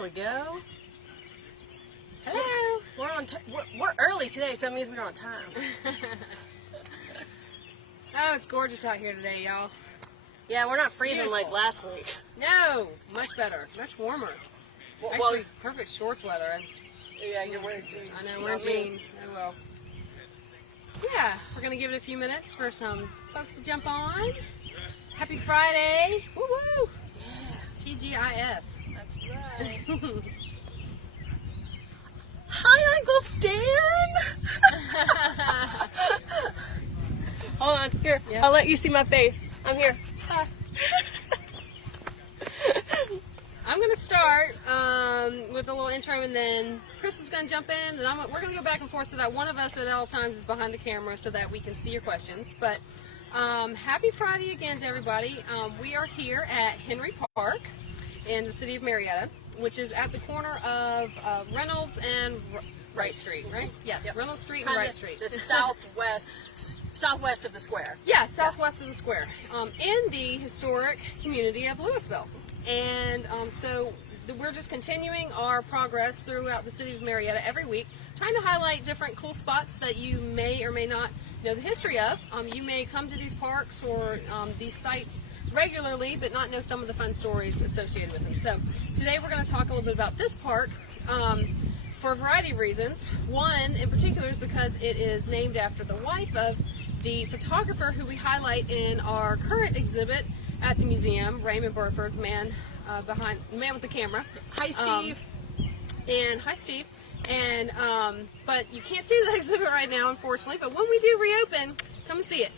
There we go. Hello. We're early today, so that means we're on time. Oh, it's gorgeous out here today, y'all. Yeah, we're not freezing Beautiful. like last week. No, much better, much warmer. Actually, perfect shorts weather. Yeah, you're wearing jeans. I know, wearing jeans. Oh well. Yeah, we're gonna give it a few minutes for some folks to jump on. Happy Friday! Woo woo! Yeah. TGIF. That's right. Hi, Uncle Stan! Hold on, here. Yep. I'll let you see my face. I'm here. Hi. I'm going to start with a little intro, and then Chris is going to jump in, and we're going to go back and forth so that one of us at all times is behind the camera so that we can see your questions. But happy Friday again to everybody. We are here at Henry Park in the city of Marietta, which is at the corner of Reynolds and Wright Street, right? Yes, yep. Reynolds Street and Wright Street. The southwest of the square. Yeah, southwest of the square, in the historic community of Louisville. And so we're just continuing our progress throughout the city of Marietta every week, trying to highlight different cool spots that you may or may not know the history of. You may come to these parks or these sites regularly, but not know some of the fun stories associated with them. So today we're going to talk a little bit about this park for a variety of reasons. One in particular is because it is named after the wife of the photographer who we highlight in our current exhibit at the museum, Raymond Burford, man with the camera. Hi, Steve. Hi, Steve. And but you can't see the exhibit right now, unfortunately. But when we do reopen, come and see it.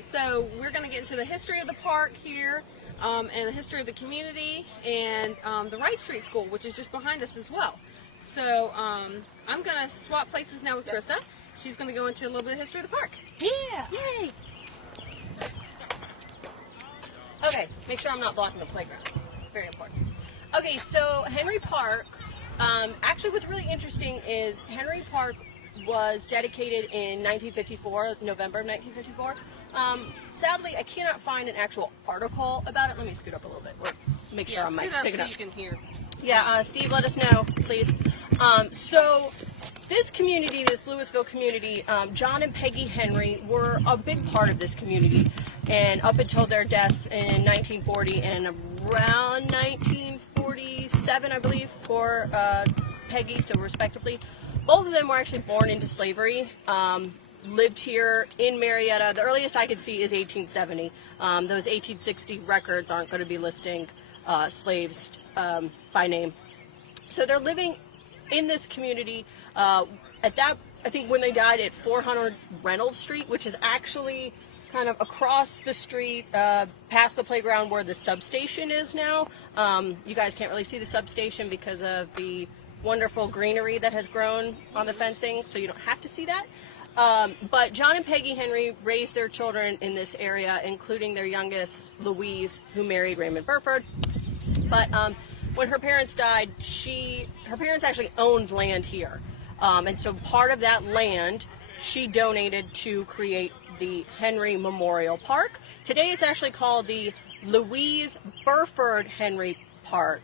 So we're going to get into the history of the park here, and the history of the community, and the Wright Street School, which is just behind us as well. So I'm going to swap places now with Krista. She's going to go into a little bit of history of the park. Yeah. Yay. Okay, make sure I'm not blocking the playground. Very important. Okay, so Henry Park, actually what's really interesting is Henry Park was dedicated in 1954, November of 1954. Sadly, I cannot find an actual article about it. Let me scoot up a little bit. Or make sure I'm picking up. So you can hear. Yeah, Steve, let us know, please. So this community, this Louisville community, John and Peggy Henry were a big part of this community, and up until their deaths in 1940 and around 1947, I believe, for Peggy, so respectively. Both of them were actually born into slavery, lived here in Marietta. The earliest I could see is 1870. Those 1860 records aren't going to be listing slaves by name. So they're living in this community at that, I think when they died, at 400 Reynolds Street, which is actually kind of across the street, past the playground where the substation is now. You guys can't really see the substation because of the wonderful greenery that has grown on the fencing, so you don't have to see that. But John and Peggy Henry raised their children in this area, including their youngest, Louise, who married Raymond Burford. But when her parents died, her parents actually owned land here. And so part of that land she donated to create the Henry Memorial Park. Today it's actually called the Louise Burford Henry Park.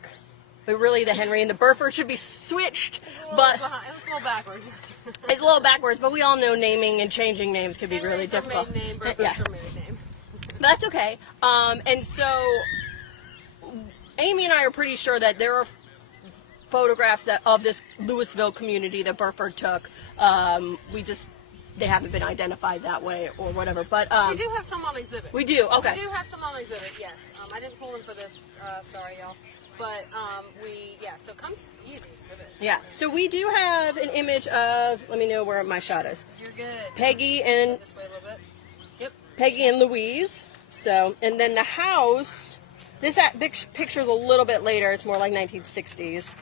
But really the Henry and the Burford should be switched. It's a little backwards. It's a little backwards, but we all know naming and changing names can be really difficult. Maiden name, Burford's her maiden name. But that's okay. And so Amy and I are pretty sure that there are photographs of this Louisville community that Burford took. They haven't been identified that way or whatever. But we do have some on exhibit. We do. Okay. We do have some on exhibit. Yes. I didn't pull in for this. Sorry, y'all. But so come see the exhibit. Yeah. So we do have an image of. Let me know where my shot is. You're good. Peggy and this way a little bit. Yep. Peggy and Louise. So, and then the house. This picture is a little bit later. It's more like 1960s.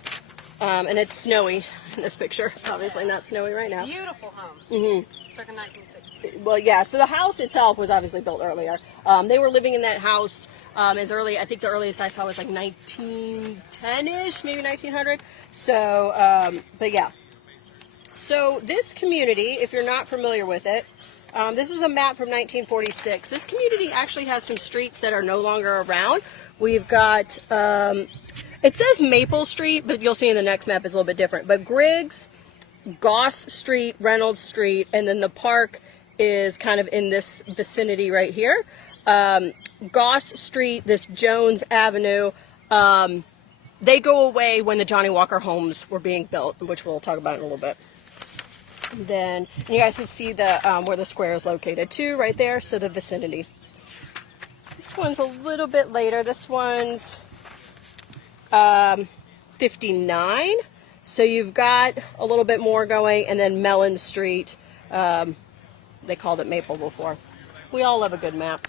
And it's snowy in this picture. Obviously not snowy right now. Beautiful home. Mm-hmm. Circa 1960. Well, yeah. So the house itself was obviously built earlier. They were living in that house as early. I think the earliest I saw was like 1910-ish, maybe 1900. So, but yeah. So this community, if you're not familiar with it, this is a map from 1946. This community actually has some streets that are no longer around. We've got it says Maple Street, but you'll see in the next map it's a little bit different. But Griggs, Goss Street, Reynolds Street, and then the park is kind of in this vicinity right here. Goss Street, this Jones Avenue, they go away when the Johnny Walker homes were being built, which we'll talk about in a little bit. And then you guys can see the where the square is located too, right there. So the vicinity. This one's a little bit later. This one's 59. So you've got a little bit more going, and then Mellon Street. They called it Maple before. We all love a good map.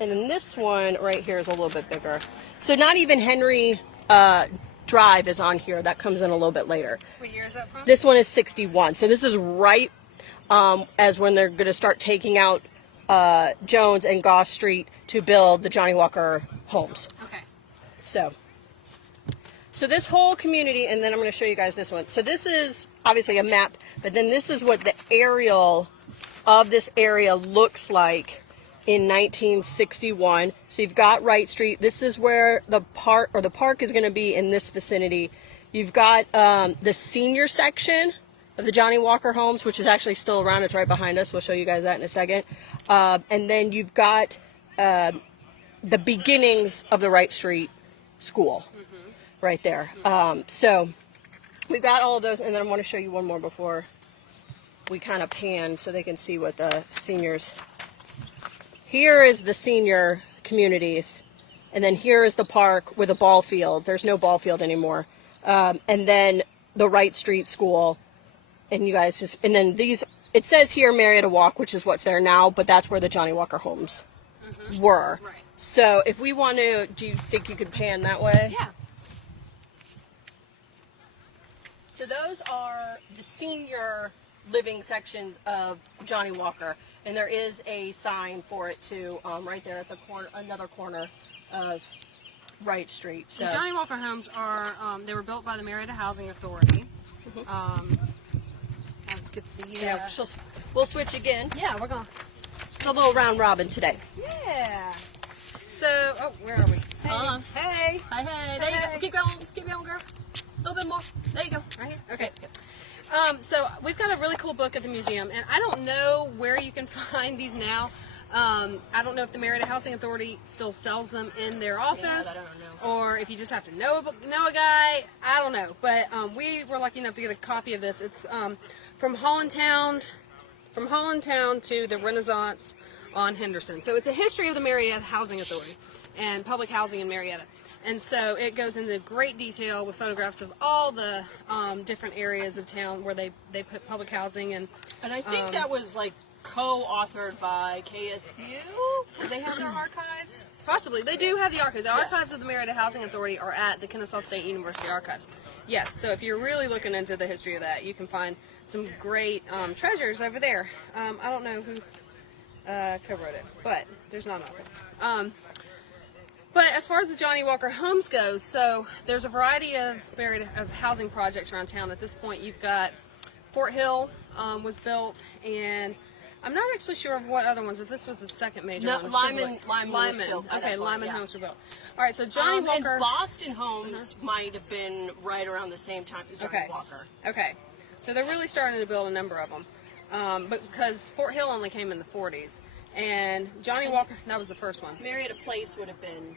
And then this one right here is a little bit bigger. So not even Henry Drive is on here. That comes in a little bit later. What year is that from? This one is 61. So this is right as when they're going to start taking out Jones and Goss Street to build the Johnny Walker homes. Okay. So this whole community, and then I'm going to show you guys this one. So this is obviously a map, but then this is what the aerial of this area looks like in 1961. So you've got Wright Street. This is where the park is going to be in this vicinity. You've got the senior section of the Johnny Walker homes, which is actually still around. It's right behind us. We'll show you guys that in a second. And then you've got the beginnings of the Wright Street school right there. So we've got all of those, and then I want to show you one more before we kind of pan so they can see what the seniors. Here is the senior communities, and then here is the park with a ball field. There's no ball field anymore. And then the Wright Street School, and you guys just, and then these, it says here Marietta Walk, which is what's there now, but that's where the Johnny Walker homes were. Right. So if we want to, do you think you could pan that way? Yeah. So those are the senior living sections of Johnny Walker, and there is a sign for it too, right there at the corner, another corner of Wright Street. So The Johnny Walker homes are, they were built by the Marietta Housing Authority. I'll get the, we'll switch again. yeah, we're going. It's a little round robin today. Yeah. So, oh, where are we? Hey. Hey. Hey, there you go. Keep going, girl. A little bit more. There you go. Right here? Okay. So we've got a really cool book at the museum, and I don't know where you can find these now. I don't know if the Marietta Housing Authority still sells them in their office, or if you just have to know a guy. I don't know, but we were lucky enough to get a copy of this. It's from Hollandtown to the Renaissance on Henderson. So it's a history of the Marietta Housing Authority and public housing in Marietta. And so it goes into great detail with photographs of all the different areas of town where they put public housing. And I think that was like co-authored by KSU, because they have their archives. Possibly. They do have the archives. The archives of the Marietta Housing Authority are at the Kennesaw State University Archives. Yes, so if you're really looking into the history of that, you can find some great treasures over there. I don't know who co-wrote it, but there's not an author. But as far as the Johnny Walker homes goes, so there's a variety of housing projects around town. At this point, you've got Fort Hill was built, and I'm not actually sure of what other ones. If this was the second major one, Lyman was built. Okay, Lyman homes were built. All right, so Johnny Walker and Boston homes might have been right around the same time as Johnny Walker. Okay, so they're really starting to build a number of them, but because Fort Hill only came in the 40s. And Johnny Walker, that was the first one. Marietta Place would have been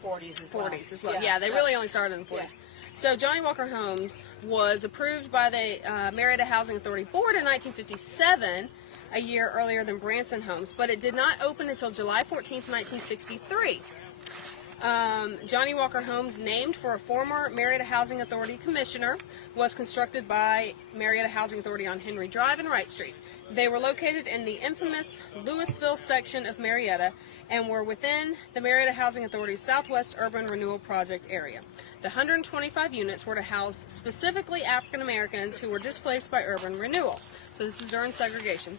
40s as well. 40s as well. Yeah, they really only started in the 40s. Yeah. So Johnny Walker Homes was approved by the Marietta Housing Authority Board in 1957, a year earlier than Branson Homes, but it did not open until July 14th, 1963. Johnny Walker Homes, named for a former Marietta Housing Authority commissioner, was constructed by Marietta Housing Authority on Henry Drive and Wright Street. They were located in the infamous Louisville section of Marietta and were within the Marietta Housing Authority's Southwest Urban Renewal Project area. The 125 units were to house specifically African Americans who were displaced by urban renewal. So this is during segregation.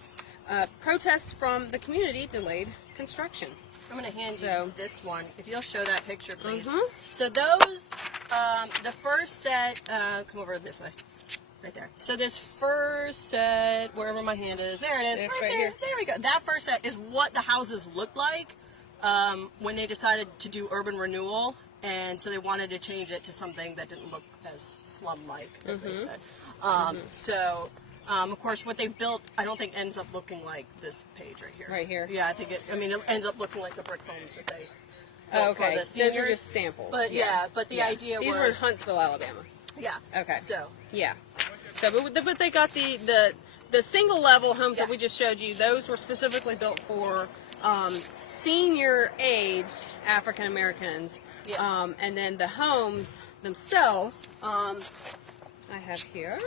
Protests from the community delayed construction. I'm going to hand you this one, if you'll show that picture, please. Mm-hmm. So those, the first set, come over this way, right there. So this first set, wherever my hand is, there it is, It's right right there. here. There we go. That first set is what the houses look like when they decided to do urban renewal, and so they wanted to change it to something that didn't look as slum-like, as they said. So, of course, what they built, I don't think ends up looking like this page right here. Right here. Yeah, I think it ends up looking like the brick homes that they Oh, built for okay. the seniors. Those are just samples. But but the idea These was... were in Huntsville, Alabama. Yeah. Okay. So... Yeah. So, but they got the single level homes that we just showed you. Those were specifically built for senior aged African Americans. Yeah. And then the homes themselves, I have here,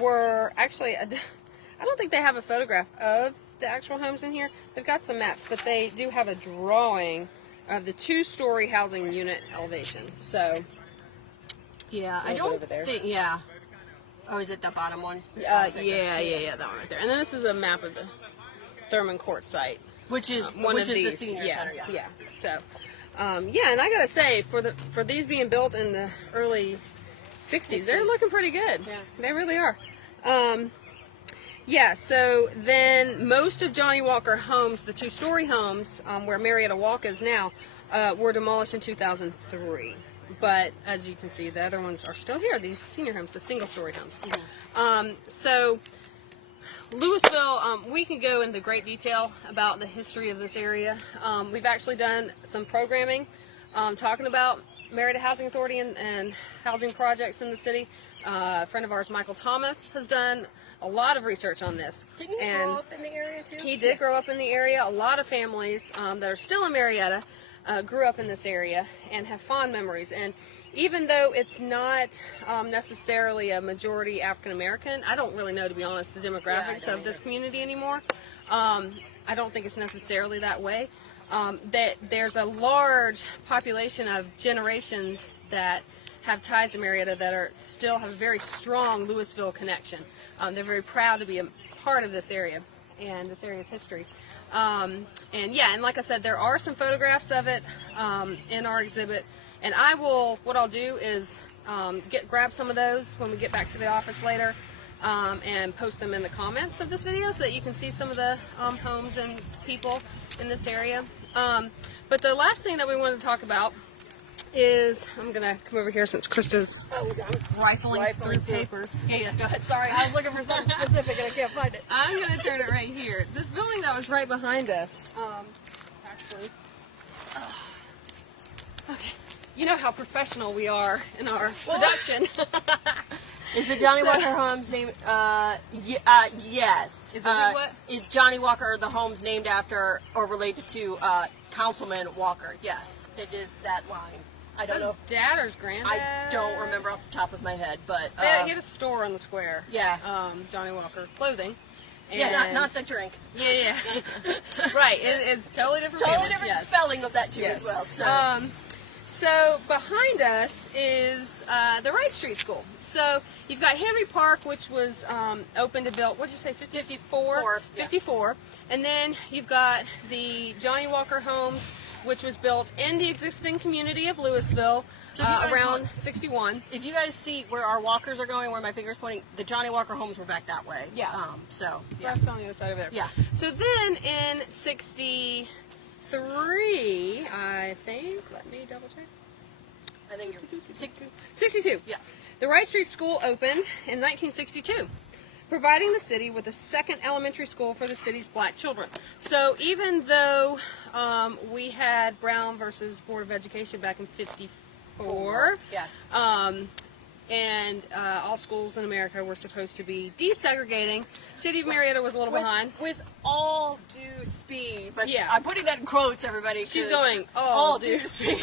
were actually, I don't think they have a photograph of the actual homes in here. They've got some maps, but they do have a drawing of the 2-story housing unit elevations. So, yeah, I over don't there. think... Yeah. Oh, is it the bottom one? yeah, that one right there. And then this is a map of the Thurman Court site. Which is One of the these, senior center, yeah. So, and I gotta say, for these being built in the early 60s, they're looking pretty good. Yeah. They really are. So then most of Johnny Walker homes, the 2-story homes, where Marietta Walk is now, were demolished in 2003. But as you can see, the other ones are still here, the senior homes, the single-story homes. So Louisville, we can go into great detail about the history of this area. We've actually done some programming talking about Marietta Housing Authority and housing projects in the city. A friend of ours, Michael Thomas, has done a lot of research on this. Didn't he grow up in the area too? He did grow up in the area. A lot of families that are still in Marietta grew up in this area and have fond memories. And even though it's not necessarily a majority African American, I don't really know, to be honest, the demographics of this community anymore. I don't think it's necessarily that way. That there's a large population of generations that have ties to Marietta that still have a very strong Louisville connection. They're very proud to be a part of this area and this area's history. And like I said, there are some photographs of it in our exhibit. And what I'll do is grab some of those when we get back to the office later and post them in the comments of this video so that you can see some of the homes and people in this area. But the last thing that we wanted to talk about is, I'm going to come over here since Krista's rifling through papers. Yeah, go ahead. Sorry, I was looking for something specific and I can't find it. I'm going to turn it right here. This building that was right behind us, actually, okay, you know how professional we are in our production. Is the Johnny Walker homes named, yes. Is that what? Is Johnny Walker the homes named after or related to Councilman Walker? Yes, it is that line. I don't know. His dad or his granddad? I don't remember off the top of my head, but... he had a store on the square. Yeah. Johnny Walker Clothing. And yeah, not the drink. Yeah. Right, it's totally different. Totally different spelling of that too as well. So. So behind us is the Wright Street School. So you've got Henry Park, which was opened and built, what'd you say, 54? 54. And then you've got the Johnny Walker homes, which was built in the existing community of Louisville around 61. If you guys see where our walkers are going, where my finger's pointing, the Johnny Walker homes were back that way. Yeah. That's on the other side of there. Yeah. So then in 63, I think, let me double check. I think you're 62. Yeah. The Wright Street School opened in 1962, providing the city with a second elementary school for the city's black children. So even though we had Brown versus Board of Education back in 54, and all schools in America were supposed to be desegregating, City of Marietta was a little behind. With all due speed, but Yeah. I'm putting that in quotes, everybody. She's going, all due speed.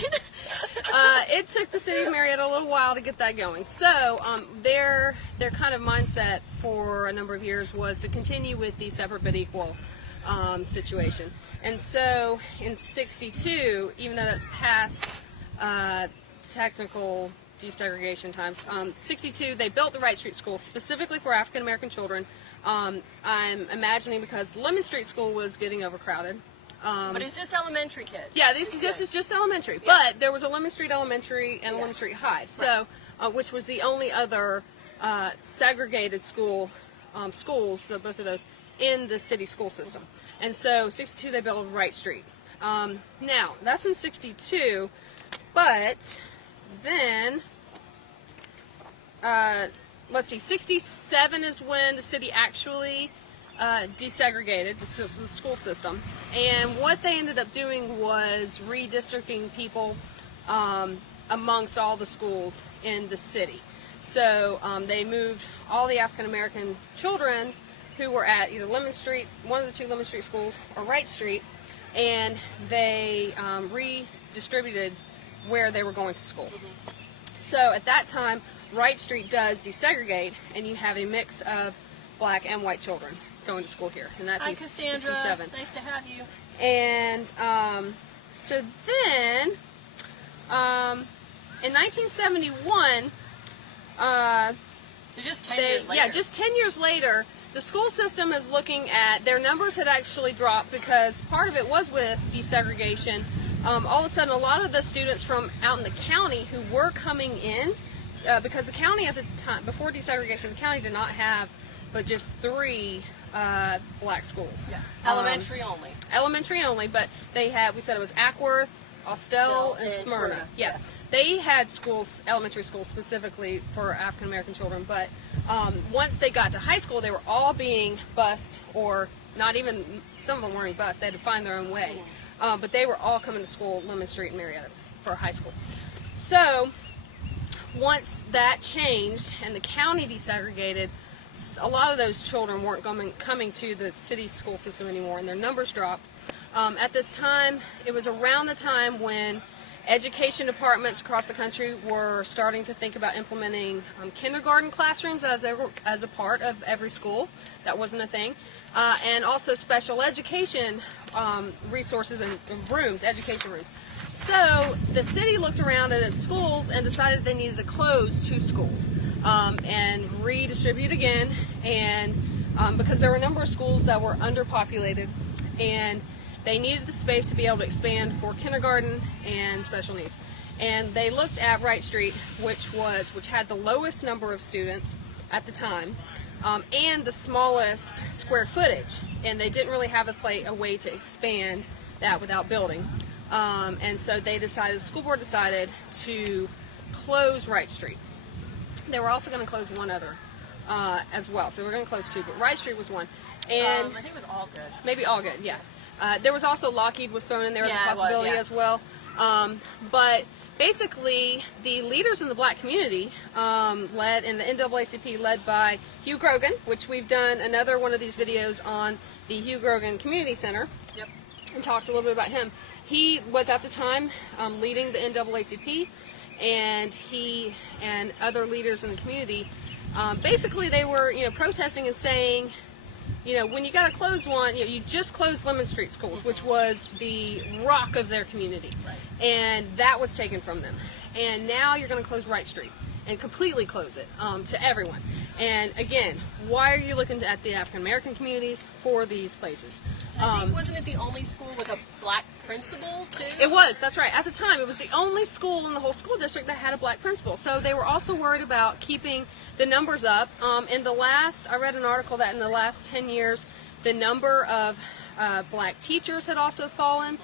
It took the City of Marietta a little while to get that going. So their kind of mindset for a number of years was to continue with the separate but equal situation. And so in 62, even though that's past technical desegregation times, 62, they built the Wright Street School specifically for African American children. I'm imagining because Lemon Street School was getting overcrowded. But it's just elementary kids. Yeah, this is just elementary. Yeah. But there was a Lemon Street Elementary and a Lemon Street High, so which was the only other segregated schools, both of those, in the city school system. And so 62 they built Wright Street. Now, that's in 62, but then, let's see, 67 is when the city actually desegregated the school system. And what they ended up doing was redistricting people amongst all the schools in the city. So they moved all the African American children who were at either Lemon Street, one of the two Lemon Street schools, or Wright Street, and they redistributed where they were going to school. So at that time, Wright Street does desegregate, and you have a mix of black and white children going to school here, and that's Hi, in Cassandra. 67. Nice to have you. And so then, in 1971, So just 10 years later. yeah, just 10 years later, the school system is looking at, their numbers had actually dropped because part of it was with desegregation. All of a sudden, a lot of the students from out in the county who were coming in, because the county at the time, before desegregation, the county did not have but just 3 black schools. Yeah. Elementary only. Elementary only, but they had, we said it was Ackworth, Austell, and Smyrna. Yeah. They had schools, elementary schools specifically for African American children, but once they got to high school, they were all being bused, or not even, some of them weren't bused, they had to find their own way. But they were all coming to school, Lemon Street and Marietta, for high school. So once that changed and the county desegregated, a lot of those children weren't coming to the city school system anymore, and their numbers dropped. At this time, it was around the time when education departments across the country were starting to think about implementing kindergarten classrooms as a part of every school. That wasn't a thing. And also special education resources and rooms, education rooms. So the city looked around at its schools and decided they needed to close 2 schools and redistribute again, and because there were a number of schools that were underpopulated, and they needed the space to be able to expand for kindergarten and special needs. And they looked at Wright Street, which had the lowest number of students at the time, and the smallest square footage. And they didn't really have a way to expand that without building. And so the school board decided to close Wright Street. They were also going to close one other as well. So we're going to close 2, but Wright Street was one. And I think it was all good. maybe all good, yeah. There was also Lockheed was thrown in there as a possibility as well. But basically, the leaders in the black community, led in the NAACP, led by Hugh Grogan, which we've done another one of these videos on the Hugh Grogan Community Center. Yep. And talked a little bit about him. He was at the time leading the NAACP, and he and other leaders in the community, basically they were, protesting and saying, when you got to close one, you just closed Lemon Street schools, which was the rock of their community, Right. and that was taken from them. And now you're going to close Wright Street and completely close it to everyone. And again, why are you looking at the African American communities for these places? I think, wasn't it the only school with a black principal, too? It was, that's right. At the time, it was the only school in the whole school district that had a black principal. So they were also worried about keeping the numbers up. I read an article that in the last 10 years, the number of black teachers had also fallen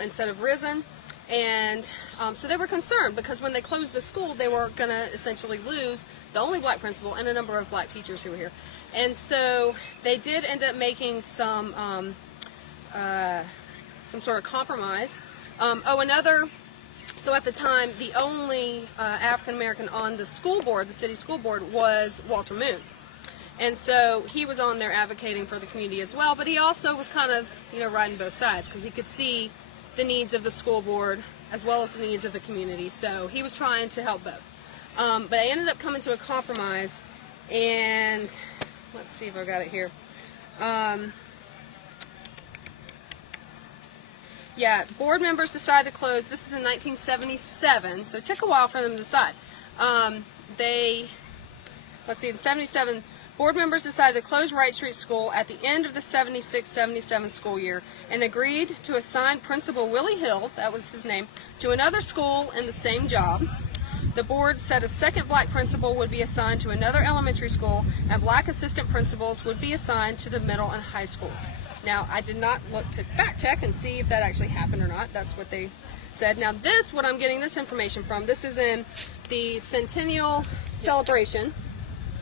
instead of risen. And so they were concerned because when they closed the school, they were going to essentially lose the only black principal and a number of black teachers who were here. And so they did end up making some sort of compromise. So at the time, the only African American on the school board, the city school board, was Walter Moon. And so he was on there advocating for the community as well, but he also was kind of, riding both sides because he could see the needs of the school board as well as the needs of the community. So he was trying to help both. But I ended up coming to a compromise, and let's see if I got it here. Board members decided to close. This is in 1977, so it took a while for them to decide. In 77, board members decided to close Wright Street School at the end of the 76-77 school year and agreed to assign Principal Willie Hill, that was his name, to another school in the same job. The board said a second black principal would be assigned to another elementary school, and black assistant principals would be assigned to the middle and high schools. Now, I did not look to fact check and see if that actually happened or not. That's what they said. Now, what I'm getting this information from, this is in the Centennial Celebration.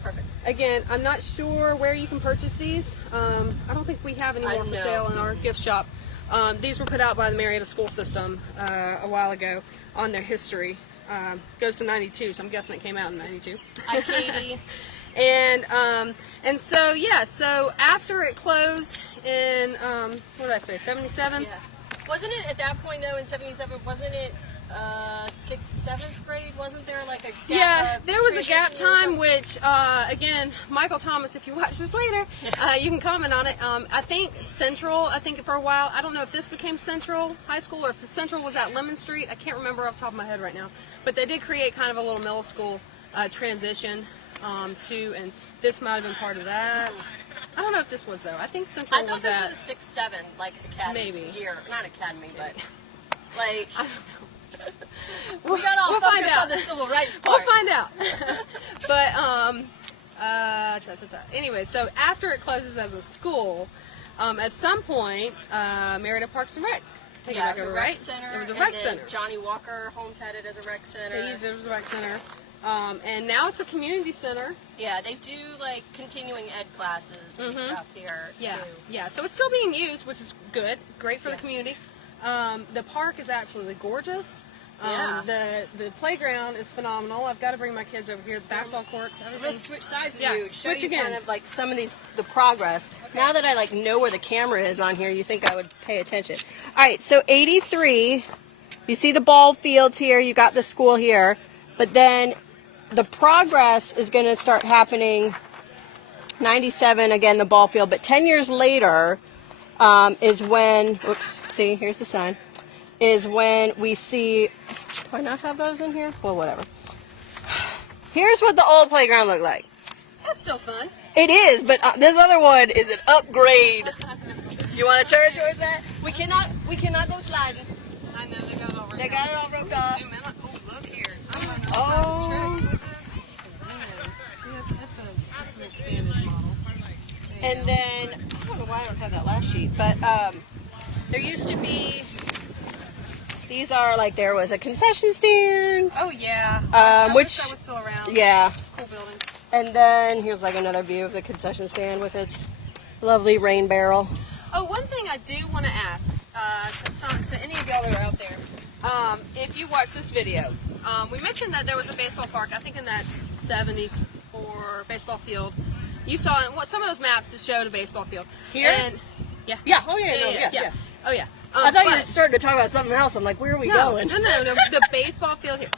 Perfect. Again, I'm not sure where you can purchase these. I don't think we have any more for sale in our gift shop. These were put out by the Marietta school system a while ago on their history. Goes to 92, so I'm guessing it came out in 92. Hi, Katie. And so, yeah, so after it closed in, what did I say, 77? Yeah. Wasn't it at that point, though, in 77, wasn't it 6th, 7th grade? Wasn't there like a gap? Yeah, there was a gap time, which, again, Michael Thomas, if you watch this later, you can comment on it. I think Central, for a while, I don't know if this became Central High School or if the Central was at Lemon Street. I can't remember off the top of my head right now. But they did create kind of a little middle school transition to, and this might have been part of that. I don't know if this was, though. I think Central was at... I thought this was 6th, 7th, like academy maybe. year. Not academy, but like... I don't know. We got all focused on the civil rights part. We'll find out. But, anyway, so after it closes as a school, at some point, Marietta Parks and Rec. It was a rec center. It was a rec center. Johnny Walker Holmes had it as a rec center. They used it as a rec center. And now it's a community center. Yeah, they do like continuing ed classes and stuff here Yeah, too. yeah. So it's still being used, which is good, great for the community. The park is absolutely gorgeous. The playground is phenomenal. I've got to bring my kids over here. The basketball courts, everything. Let's switch sides with Yeah, you. switch Show you again. kind of like some of the progress. Okay. Now that I like know where the camera is on here, you think I would pay attention. All right, so 83. You see the ball fields here. You got the school here, but then the progress is going to start happening. 97 again, the ball field, but 10 years later is when. Whoops. See, here's the sign. Is when we see, do I not have those in here? Well, whatever. Here's what the old playground looked like. That's still fun. It is, but this other one is an upgrade. You want to turn towards that? We cannot go sliding. I know, they got it all roped They got it all roped off. Zoom in. Oh, look here. Oh. You can zoom in. See, that's an expanded model. And then, I don't know why I don't have that last sheet, but there used to be, these are like, there was a concession stand. Oh, yeah. I wish that was still around. Yeah. It's a cool building. And then here's like another view of the concession stand with its lovely rain barrel. Oh, one thing I do want to ask to any of y'all that are out there, if you watch this video, we mentioned that there was a baseball park, I think in that 74 baseball field. You saw some of those maps that showed a baseball field. Here? And, yeah. Yeah, oh yeah. Oh, yeah. I thought you were starting to talk about something else. I'm like, where are we going? No, the baseball field here.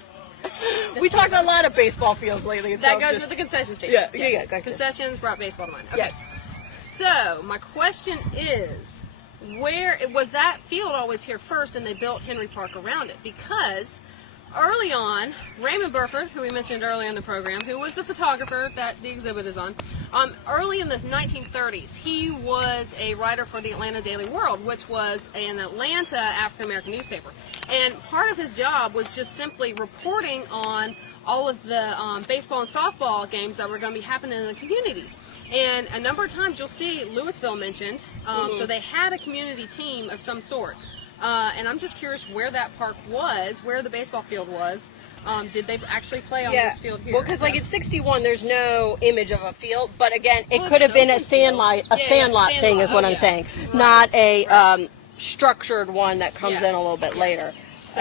We talked a lot of baseball fields lately. That goes with the concession stand. Yeah, gotcha. Concessions brought baseball to mind. Okay. Yes. So, my question is, where was that field always here first and they built Henry Park around it? Because early on, Raymond Burford, who we mentioned earlier in the program, who was the photographer that the exhibit is on, early in the 1930s, he was a writer for the Atlanta Daily World, which was an Atlanta African-American newspaper. And part of his job was just simply reporting on all of the baseball and softball games that were going to be happening in the communities. And a number of times you'll see Louisville mentioned, so they had a community team of some sort. And I'm just curious where that park was, where the baseball field was. Did they actually play on this field here? Well, because like at 61, there's no image of a field, but again, it could have been a sandlot thing, is what I'm saying, not a structured one that comes in a little bit later. So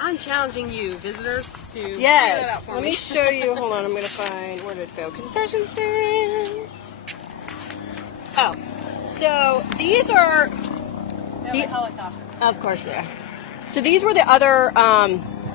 I'm challenging you, visitors, to figure that out for let me show you. Hold on, I'm going to find, where did it go? Concession stands. Oh, so these are... the helicopter. Of course they are. So these were the other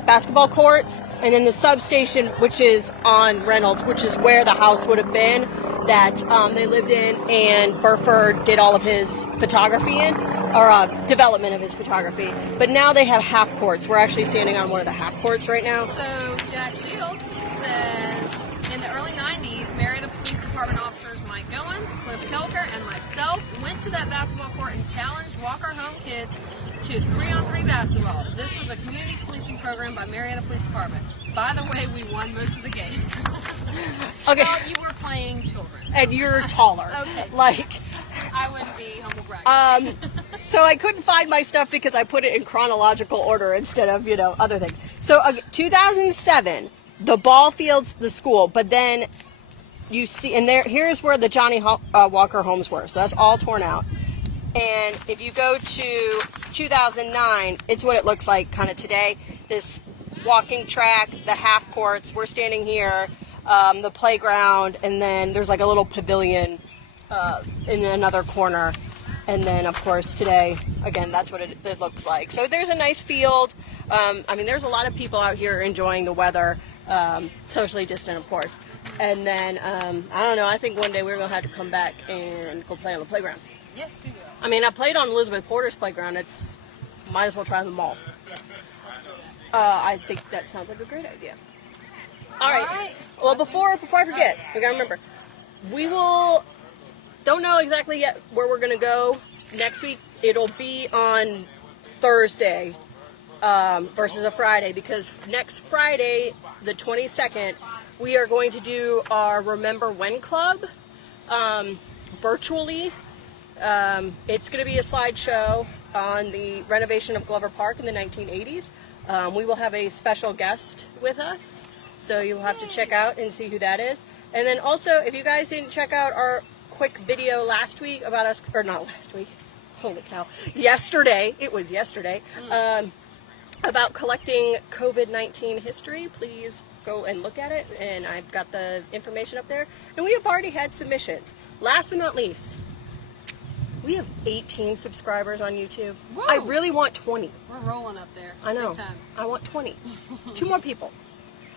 basketball courts, and then the substation, which is on Reynolds, which is where the house would have been that they lived in, and Burford did all of his photography in, or development of his photography. But now they have half courts. We're actually standing on one of the half courts right now. So Jack Shields says, in the early 90s, Marietta Police Department Department officers Mike Goins, Cliff Kelker, and myself went to that basketball court and challenged Walker Home kids to 3-on-3 basketball. This was a community policing program by Marietta Police Department. By the way, we won most of the games. Okay. Well, you were playing children. And you're taller. Okay. Like, I wouldn't be humble bragging. so I couldn't find my stuff because I put it in chronological order instead of, other things. So 2007, the ball field's the school, but then you see, and here's where the Johnny Walker homes were. So that's all torn out. And if you go to 2009, it's what it looks like kind of today. This walking track, the half courts, we're standing here, the playground, and then there's like a little pavilion in another corner. And then, of course, today, again, that's what it looks like. So there's a nice field. There's a lot of people out here enjoying the weather, socially distant, of course. And then, I don't know, I think one day we're going to have to come back and go play on the playground. Yes, we will. I played on Elizabeth Porter's playground. Might as well try them all. Yes, let's do that. I think that sounds like a great idea. All right. Well, before I forget, we gotta remember, don't know exactly yet where we're gonna go next week. It'll be on Thursday versus a Friday, because next Friday, the 22nd, we are going to do our Remember When Club virtually. It's going to be a slideshow on the renovation of Glover Park in the 1980s. We will have a special guest with us, so you'll have to check out and see who that is. And then also, if you guys didn't check out our quick video last week about us, or not last week, holy cow, yesterday, it was yesterday, about collecting COVID-19 history, please go and look at it, and I've got the information up there. And we have already had submissions. Last but not least, we have 18 subscribers on YouTube. Whoa. I really want 20. We're rolling up there. I know. Big time. I want 20. 2 more people.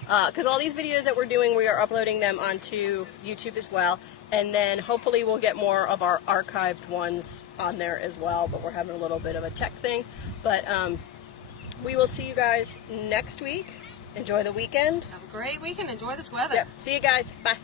Because all these videos that we're doing, we are uploading them onto YouTube as well. And then hopefully we'll get more of our archived ones on there as well. But we're having a little bit of a tech thing. But we will see you guys next week. Enjoy the weekend. Have a great weekend. Enjoy this weather. Yep. See you guys. Bye.